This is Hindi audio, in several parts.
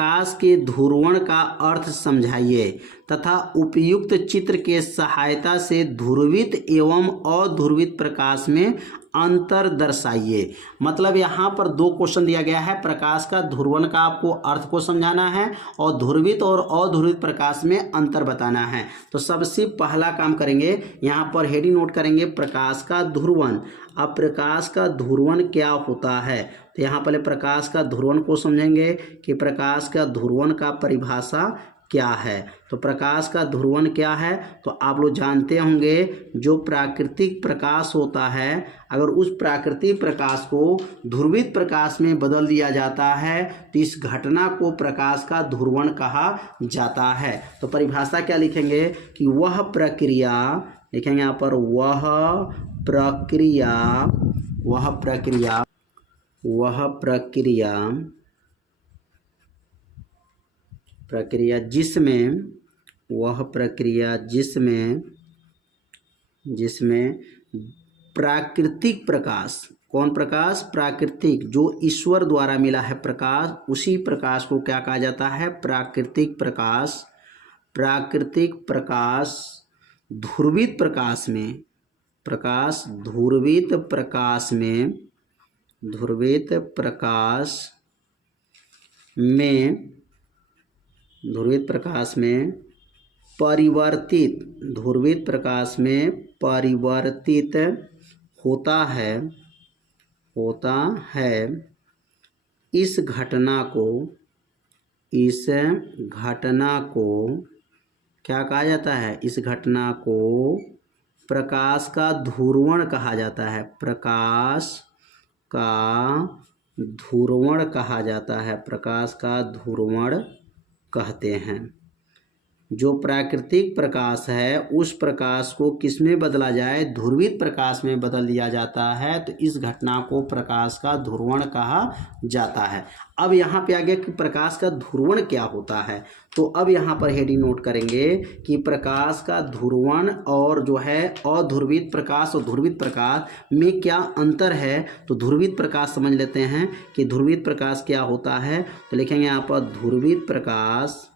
प्रकाश के ध्रुवण का अर्थ समझाइए तथा उपयुक्त चित्र के सहायता से ध्रुवित एवं अध्रुवित प्रकाश में अंतर दर्शाइए। मतलब यहाँ पर दो क्वेश्चन दिया गया है, प्रकाश का ध्रुवण का आपको अर्थ को समझाना है और ध्रुवित और अध्रुवित प्रकाश में अंतर बताना है। तो सबसे पहला काम करेंगे, यहाँ पर हेडिंग नोट करेंगे प्रकाश का ध्रुवण। अब प्रकाश का ध्रुवण क्या होता है, तो यहाँ पहले प्रकाश का ध्रुवण को समझेंगे कि प्रकाश का ध्रुवण का परिभाषा क्या है। तो प्रकाश का ध्रुवण क्या है, तो आप लोग जानते होंगे जो प्राकृतिक प्रकाश होता है, अगर उस प्राकृतिक प्रकाश को ध्रुवित प्रकाश में बदल दिया जाता है तो इस घटना को प्रकाश का ध्रुवण कहा जाता है। तो परिभाषा क्या लिखेंगे कि वह प्रक्रिया, लिखेंगे यहाँ पर वह प्रक्रिया जिसमें प्राकृतिक प्रकाश, कौन प्रकाश, प्राकृतिक, जो ईश्वर द्वारा मिला है प्रकाश, उसी प्रकाश को क्या कहा जाता है, प्राकृतिक प्रकाश। प्राकृतिक प्रकाश ध्रुवित प्रकाश में, ध्रुवित प्रकाश में परिवर्तित होता है। इस घटना को क्या कहा जाता है, इस घटना को प्रकाश का ध्रुवण कहा जाता है। प्रकाश का ध्रुवण कहते हैं। जो प्राकृतिक प्रकाश है उस प्रकाश को किस में बदला जाए, ध्रुवित प्रकाश में बदल दिया जाता है, तो इस घटना को प्रकाश का ध्रुवण कहा जाता है। अब यहाँ पे आ गया कि प्रकाश का ध्रुवण क्या होता है। तो अब यहाँ पर हेडिंग नोट करेंगे कि प्रकाश का ध्रुवण और जो है अध्रुवित प्रकाश और ध्रुवित प्रकाश में क्या अंतर है। तो ध्रुवित प्रकाश समझ लेते हैं कि ध्रुवित प्रकाश क्या होता है। तो लिखेंगे यहाँ पर ध्रुवित प्रकाश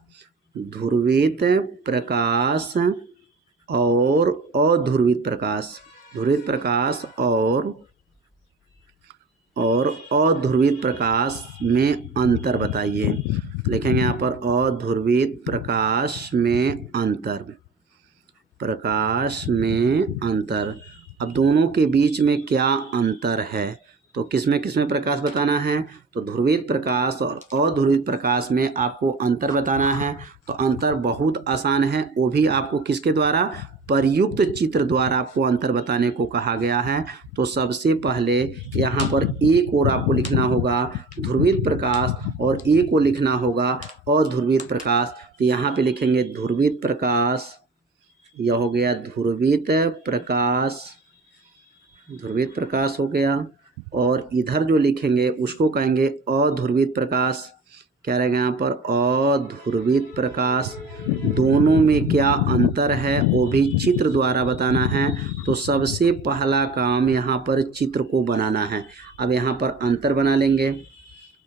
और अध्रुवित प्रकाश, ध्रुवित प्रकाश और अध्रुवित प्रकाश में अंतर बताइए। लिखेंगे यहाँ पर अध्रुवित प्रकाश में अंतर। अब दोनों के बीच में क्या अंतर है, तो किसमें प्रकाश बताना है, तो ध्रुवित प्रकाश और अध्रुवित प्रकाश में आपको अंतर बताना है। तो अंतर बहुत आसान है, वो भी आपको किसके द्वारा, प्रयुक्त चित्र द्वारा आपको अंतर बताने को कहा गया है। तो सबसे पहले यहाँ पर एक और आपको लिखना होगा ध्रुवित प्रकाश और एक को लिखना होगा अध्रुवित प्रकाश। तो यहाँ पे लिखेंगे ध्रुवित प्रकाश, यह हो गया ध्रुवित प्रकाश हो गया, और इधर जो लिखेंगे उसको कहेंगे अध्रुवित प्रकाश। क्या रहेगा यहाँ पर, अध्रुवित प्रकाश। दोनों में क्या अंतर है वो भी चित्र द्वारा बताना है। तो सबसे पहला काम यहाँ पर चित्र को बनाना है। अब यहाँ पर अंतर बना लेंगे,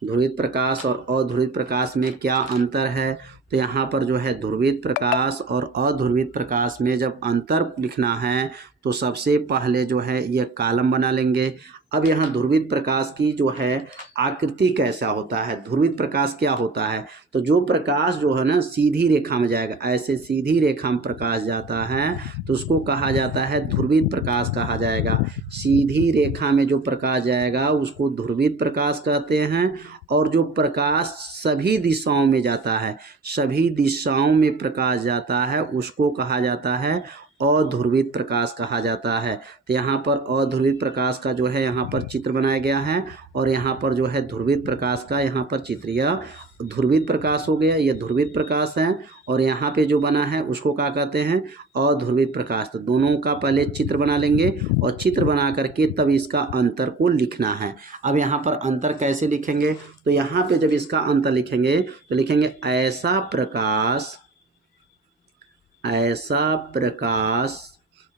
ध्रुवित प्रकाश और अध्रुवित प्रकाश में क्या अंतर है। तो यहाँ पर जो है ध्रुवित प्रकाश और अध्रुवित प्रकाश में जब अंतर लिखना है तो सबसे पहले जो है यह कॉलम बना लेंगे। अब यहाँ ध्रुवित प्रकाश की जो है आकृति कैसा होता है, ध्रुवित प्रकाश क्या होता है, तो जो प्रकाश जो है ना सीधी रेखा में जाएगा, ऐसे सीधी रेखा में प्रकाश जाता है तो उसको कहा जाता है ध्रुवित प्रकाश कहा जाएगा। सीधी रेखा में जो प्रकाश जाएगा उसको ध्रुवित प्रकाश कहते हैं। और जो प्रकाश सभी दिशाओं में जाता है, सभी दिशाओं में प्रकाश जाता है, उसको कहा जाता है अध्रुवित प्रकाश कहा जाता है। तो यहाँ पर अध्रुवित प्रकाश का जो है यहाँ पर चित्र बनाया गया है और यहाँ पर जो है ध्रुवित प्रकाश का यहाँ पर चित्र, यह ध्रुवित प्रकाश हो गया, यह ध्रुवित प्रकाश है, और यहाँ पे जो बना है उसको क्या कहते हैं, अध्रुवित प्रकाश। तो दोनों का पहले चित्र बना लेंगे और चित्र बना करके तब इसका अंतर को लिखना है। अब यहाँ पर अंतर कैसे लिखेंगे, तो यहाँ पे जब इसका अंतर लिखेंगे तो लिखेंगे ऐसा प्रकाश,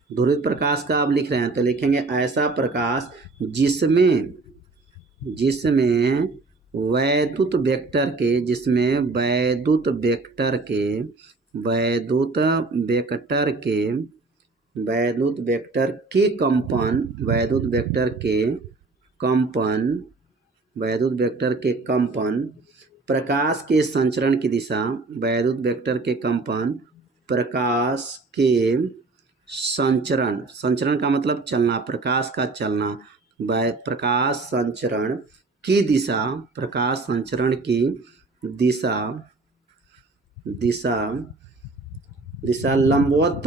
ध्रुवित प्रकाश का आप लिख रहे हैं तो लिखेंगे ऐसा प्रकाश जिसमें वैद्युत वेक्टर के, जिसमें वैद्युत वेक्टर के कंपन प्रकाश के संचरण की दिशा, संचरण का मतलब चलना, प्रकाश का चलना, प्रकाश संचरण की दिशा लंबवत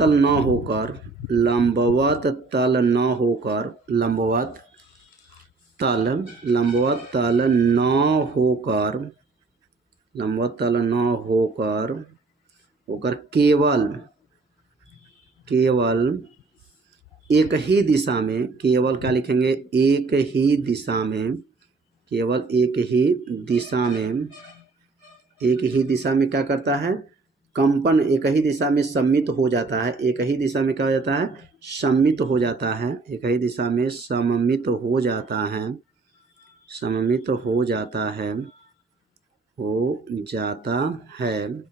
तल न होकर केवल एक ही दिशा में, केवल क्या लिखेंगे, एक ही दिशा में क्या करता है, कंपन एक ही दिशा में सम्मित हो जाता है, एक ही दिशा में क्या हो जाता है, सममित हो जाता है, एक ही दिशा में सममित हो जाता है।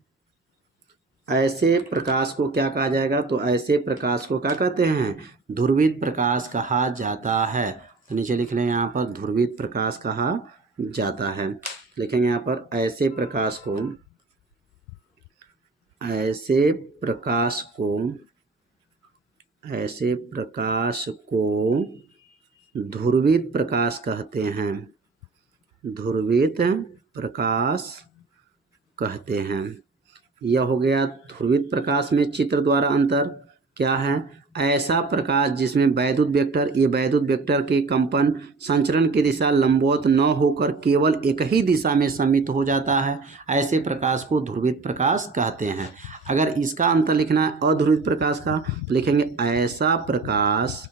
ऐसे प्रकाश को क्या कहा जाएगा, तो ऐसे प्रकाश को क्या कहते हैं, ध्रुवित प्रकाश कहा जाता है। तो नीचे लिख लें यहाँ पर ध्रुवित प्रकाश कहा जाता है। लिखेंगे यहाँ पर ऐसे प्रकाश को ध्रुवित प्रकाश कहते हैं, यह हो गया ध्रुवित प्रकाश में चित्र द्वारा अंतर। क्या है, ऐसा प्रकाश जिसमें वैद्युत वेक्टर के कंपन संचरण की दिशा लंबवत न होकर केवल एक ही दिशा में सम्मित हो जाता है, ऐसे प्रकाश को ध्रुवित प्रकाश कहते हैं। अगर इसका अंतर लिखना है अध्रुवित प्रकाश का, तो लिखेंगे ऐसा प्रकाश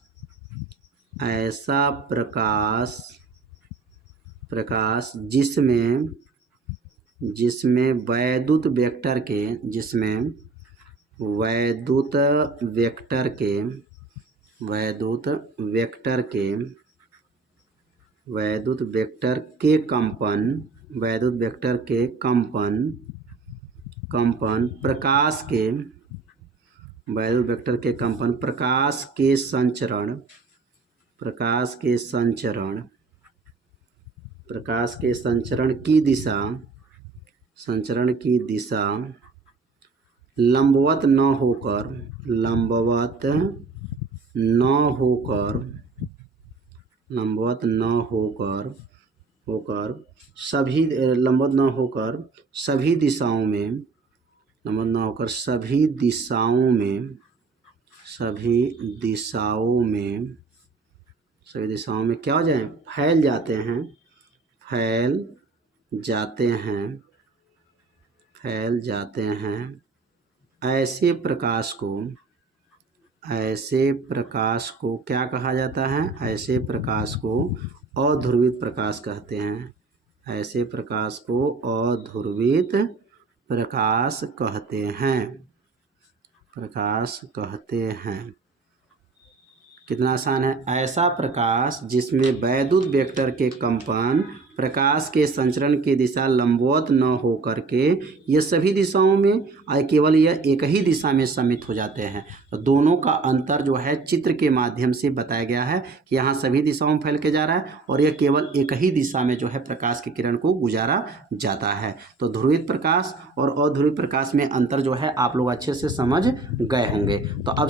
जिसमें वैद्युत वेक्टर के कंपन प्रकाश के संचरण की दिशा लंबवत न होकर सभी दिशाओं में क्या हो जाए, फैल जाते हैं। ऐसे प्रकाश को क्या कहा जाता है, ऐसे प्रकाश को अध्रुवित प्रकाश कहते हैं, ऐसे प्रकाश को अध्रुवित प्रकाश कहते हैं। कितना आसान है, ऐसा प्रकाश जिसमें वैद्युत वेक्टर के कंपन प्रकाश के संचरण की दिशा लंबवत न होकर के ये सभी दिशाओं में केवल यह एक ही दिशा में सम्मिलित हो जाते हैं। तो दोनों का अंतर जो है चित्र के माध्यम से बताया गया है कि यहाँ सभी दिशाओं में फैल के जा रहा है और यह केवल एक ही दिशा में जो है प्रकाश की किरण को गुजारा जाता है। तो ध्रुवित प्रकाश और अध्रुवित प्रकाश में अंतर जो है आप लोग अच्छे से समझ गए होंगे। तो अब